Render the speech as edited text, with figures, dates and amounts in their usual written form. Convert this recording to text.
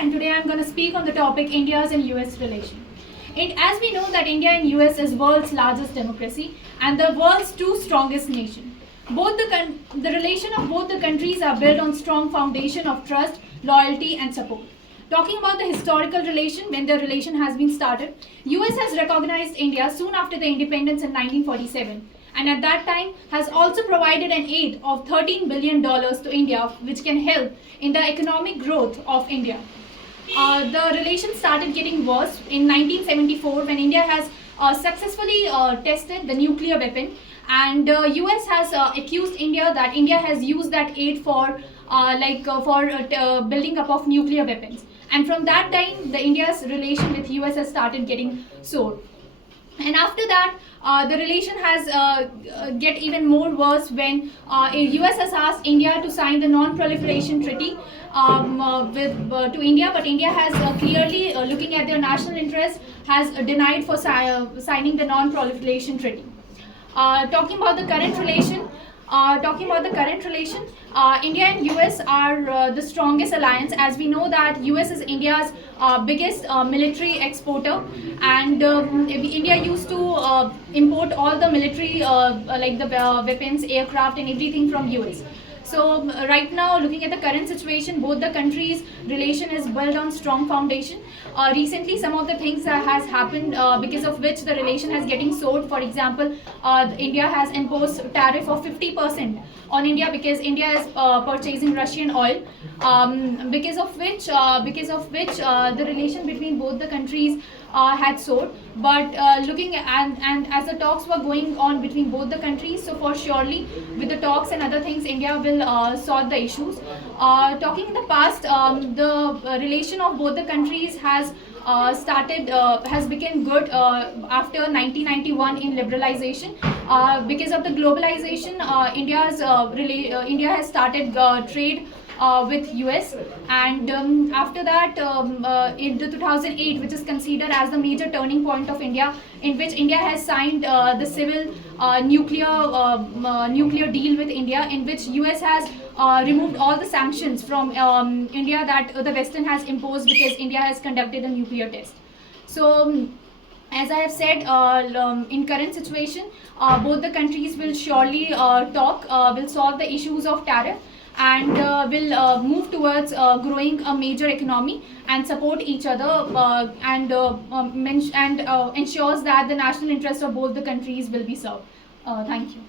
and today I'm going to speak on the topic India's and US relation. As we know that India and US is world's largest democracy and the world's two strongest nation. The relation of both the countries are built on strong foundation of trust, loyalty and support. Talking about the historical relation, when the relation has been started, US has recognized India soon after the independence in 1947 and at that time has also provided an aid of $13 billion to India, which can help in the economic growth of India. The relation started getting worse in 1974 when India has successfully tested the nuclear weapon, and US has accused India that India has used that aid for building up of nuclear weapons. And from that time, the India's relation with US has started getting sore. And after that, the relation has get even more worse when US has asked India to sign the non-proliferation treaty to India, but India has clearly, looking at their national interest, has denied for signing the non-proliferation treaty. Talking about the current relation, India and US are the strongest alliance, as we know that US is India's biggest military exporter, and India used to import all the military weapons, aircraft and everything from US. So right now, looking at the current situation, both the countries' relation is built on strong foundation. Recently, some of the things has happened because of which the relation has getting soured. For example, India has imposed tariff of 50% on India because India is purchasing Russian oil. Because of which the relation between both the countries had soared. But looking at, and as the talks were going on between both the countries, so for surely with the talks and other things, India will solve the issues. Talking in the past, the relation of both the countries has become good after 1991 in liberalization. Because of the globalization, India has started trade with US, and after that, in 2008, which is considered as the major turning point of India, in which India has signed the civil nuclear deal with India, in which US has removed all the sanctions from India that the Western has imposed because India has conducted a nuclear test. So as I have said, in current situation, both the countries will surely will solve the issues of tariff, and will move towards growing a major economy and support each other, and ensures that the national interest of both the countries will be served. Thank you.